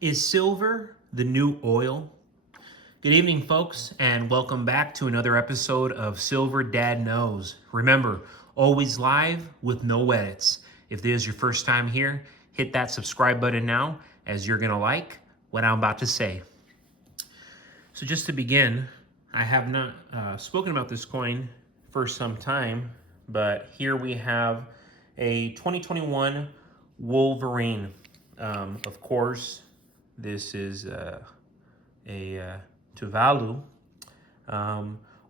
Is silver the new oil? Good evening, folks, and welcome back to another episode of Silver Dad Knows. Remember, always live with no edits. If this is your first time here, hit that subscribe button now, as you're going to like what I'm about to say. So, just to begin, I have not spoken about this coin for some time, but here we have a 2021 Wolverine. Of course, this is a Tuvalu.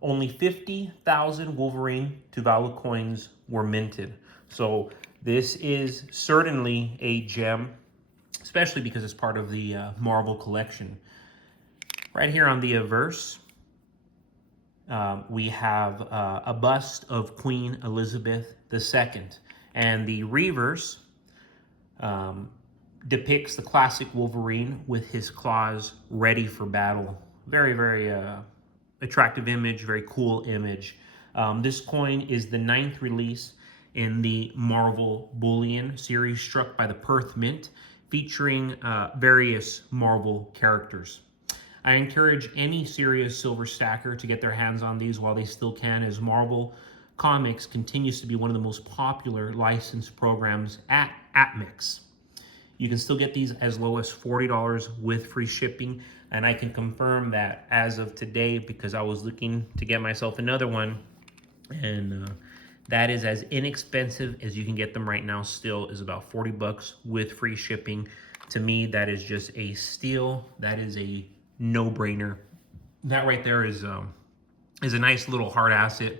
Only 50,000 Wolverine Tuvalu coins were minted. So this is certainly a gem, especially because it's part of the Marvel collection. Right here on the averse, we have a bust of Queen Elizabeth II. And the reverse depicts the classic Wolverine with his claws ready for battle. Very, very attractive image, very cool image. This coin is the 9th release in the Marvel Bullion series struck by the Perth Mint, featuring various Marvel characters. I encourage any serious silver stacker to get their hands on these while they still can, as Marvel Comics continues to be one of the most popular licensed programs at APMEX. You can still get these as low as $40 with free shipping, and I can confirm that as of today, because I was looking to get myself another one, and that is as inexpensive as you can get them right now. Still is about 40 bucks with free shipping. To me, that is just a steal. That is a no-brainer. That right there is a nice little hard asset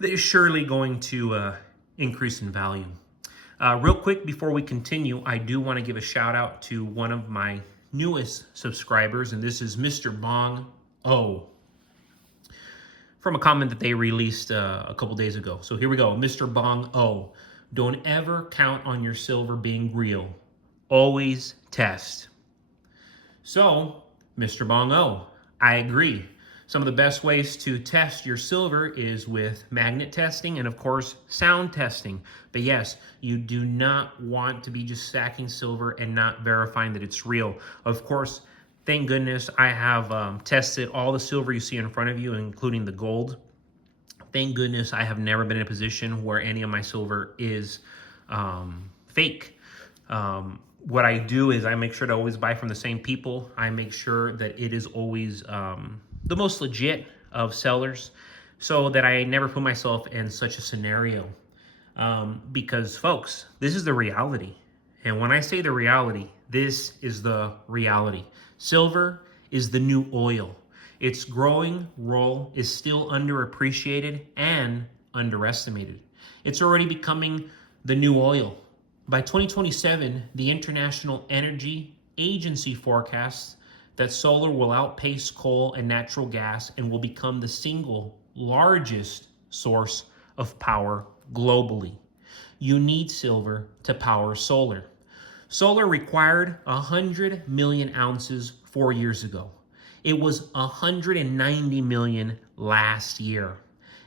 that is surely going to increase in value. Real quick before we continue, I do want to give a shout out to one of my newest subscribers, and this is Mr. Bong O, from a comment that they released a couple days ago. So here we go. Mr. Bong O, don't ever count on your silver being real. Always test. So, Mr. Bong O, I agree. Some of the best ways to test your silver is with magnet testing and, of course, sound testing. But yes, you do not want to be just stacking silver and not verifying that it's real. Of course, thank goodness I have tested all the silver you see in front of you, including the gold. Thank goodness I have never been in a position where any of my silver is fake. What I do is I make sure to always buy from the same people. I make sure that it is always the most legit of sellers, so that I never put myself in such a scenario. Because folks, this is the reality. And when I say the reality, this is the reality. Silver is the new oil. Its growing role is still underappreciated and underestimated. It's already becoming the new oil. By 2027, the International Energy Agency forecasts that solar will outpace coal and natural gas and will become the single largest source of power globally. You need silver to power solar. Solar required 100 million ounces 4 years ago. It was 190 million last year.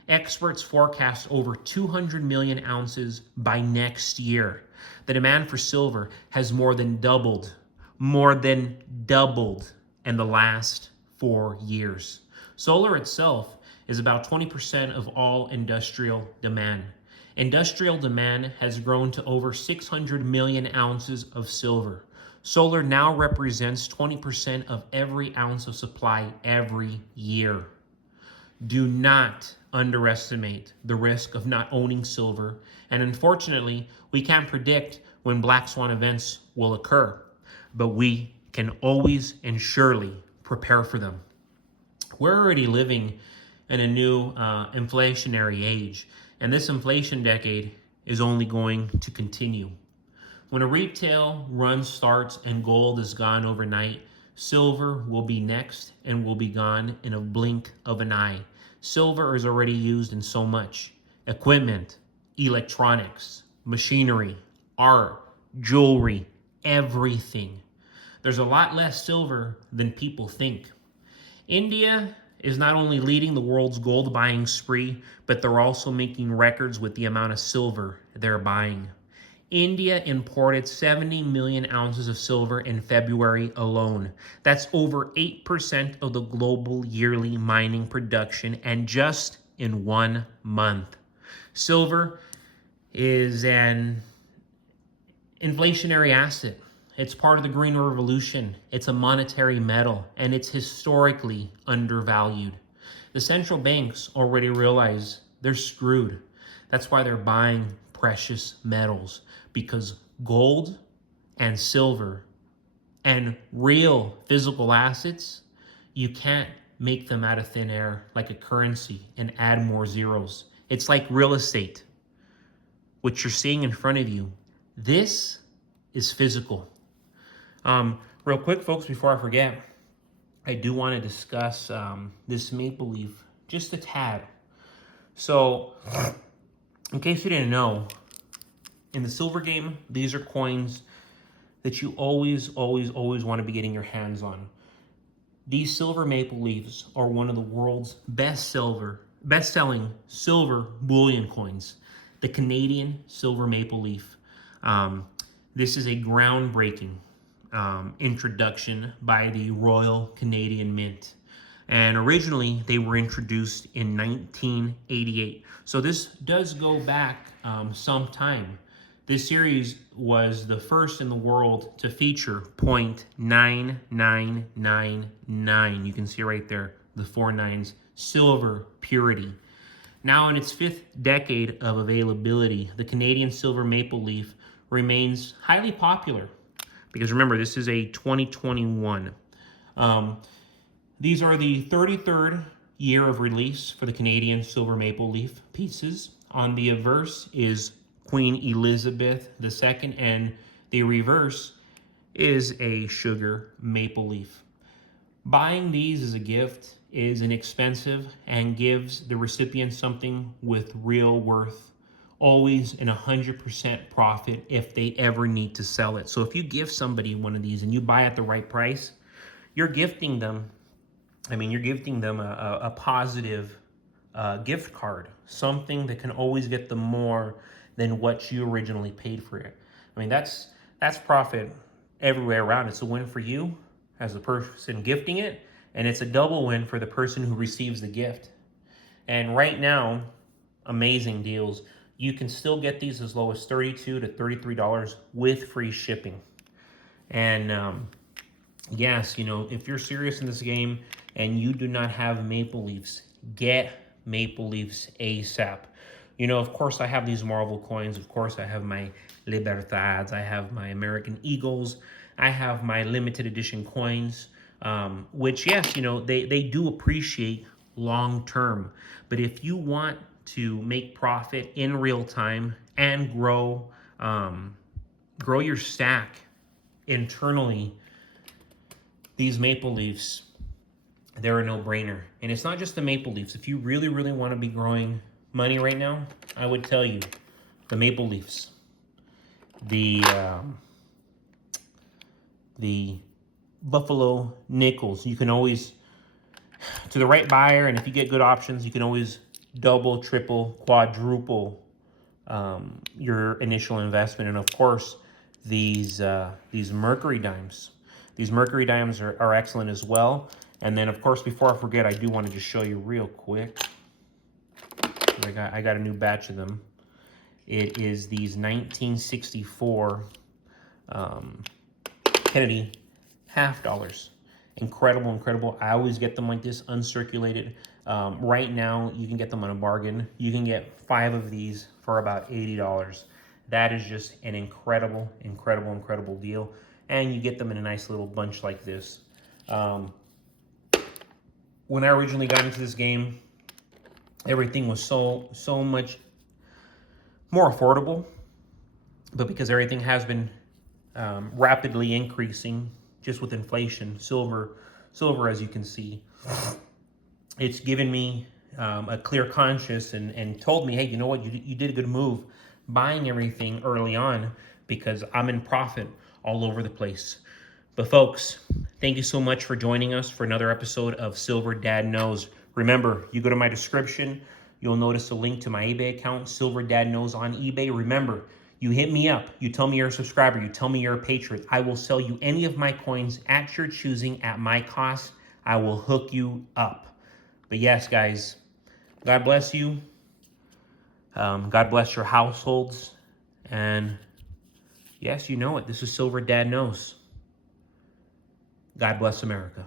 Experts forecast over 200 million ounces by next year. The demand for silver has more than doubled in the last 4 years. Solar itself is about 20% of all industrial demand. Industrial demand has grown to over 600 million ounces of silver. Solar now represents 20% of every ounce of supply every year. Do not underestimate the risk of not owning silver, and unfortunately, we can't predict when black swan events will occur, but we can always and surely prepare for them. We're already living in a new inflationary age, and this inflation decade is only going to continue. When a retail run starts and gold is gone overnight, silver will be next and will be gone in a blink of an eye. Silver is already used in so much: equipment, electronics, machinery, art, jewelry, everything. There's a lot less silver than people think. India is not only leading the world's gold buying spree, but they're also making records with the amount of silver they're buying. India imported 70 million ounces of silver in February alone. That's over 8% of the global yearly mining production, and just in 1 month. Silver is an inflationary asset. It's part of the Green Revolution. It's a monetary metal, and it's historically undervalued. The central banks already realize they're screwed. That's why they're buying precious metals, because gold and silver and real physical assets, you can't make them out of thin air like a currency and add more zeros. It's like real estate, what you're seeing in front of you. This is physical. Real quick, folks, before I forget, I do want to discuss this maple leaf just a tad. So, in case you didn't know, in the silver game, these are coins that you always want to be getting your hands on. These silver maple leaves are one of the world's best-selling silver bullion coins, the Canadian silver maple leaf. This is a groundbreaking introduction by the Royal Canadian Mint. And originally, they were introduced in 1988. So this does go back some time. This series was the first in the world to feature 0.9999. You can see right there, the 4 nines, silver purity. Now in its 5th decade of availability, the Canadian silver maple leaf remains highly popular. Because remember, this is a 2021. These are the 33rd year of release for the Canadian silver maple leaf pieces. On the obverse is Queen Elizabeth II, and the reverse is a sugar maple leaf. Buying these as a gift is inexpensive and gives the recipient something with real worth. Always an 100% profit if they ever need to sell it. So if you give somebody one of these and you buy at the right price, you're gifting them. You're gifting them a positive gift card, something that can always get them more than what you originally paid for it. That's profit everywhere around. It's a win for you as the person gifting it, and it's a double win for the person who receives the gift. And right now, amazing deals. You can still get these as low as $32 to $33 with free shipping. And yes, if you're serious in this game and you do not have maple leafs, get maple leafs ASAP. Of course, I have these Marvel coins. Of course, I have my Libertads. I have my American Eagles. I have my limited edition coins, which, yes, they do appreciate long term. But if you want to make profit in real time and grow your stack internally, these maple leafs, they're a no-brainer. And it's not just the maple leafs. If you really want to be growing money right now, I would tell you the maple leafs, the Buffalo nickels. You can always, to the right buyer, and if you get good options, you can always double, triple, quadruple your initial investment. And of course, these mercury dimes. These mercury dimes are excellent as well. And then, of course, before I forget, I do want to just show you real quick. I got a new batch of them. It is these 1964 Kennedy half dollars. Incredible. I always get them like this, uncirculated. Right now, you can get them on a bargain. You can get 5 of these for about $80. That is just an incredible deal. And you get them in a nice little bunch like this. When I originally got into this game, everything was so much more affordable. But because everything has been rapidly increasing, just with inflation, silver, as you can see, it's given me a clear conscience and told me, hey, you know what, you did a good move buying everything early on, because I'm in profit all over the place. But folks, thank you so much for joining us for another episode of Silver Dad Knows. Remember, you go to my description, you'll notice a link to my eBay account, Silver Dad Knows on eBay. Remember, You hit me up. You tell me you're a subscriber. You tell me you're a patriot. I will sell you any of my coins at your choosing at my cost. I will hook you up. But yes, guys, God bless you. God bless your households. And yes, you know it. This is Silver Dad Knows. God bless America.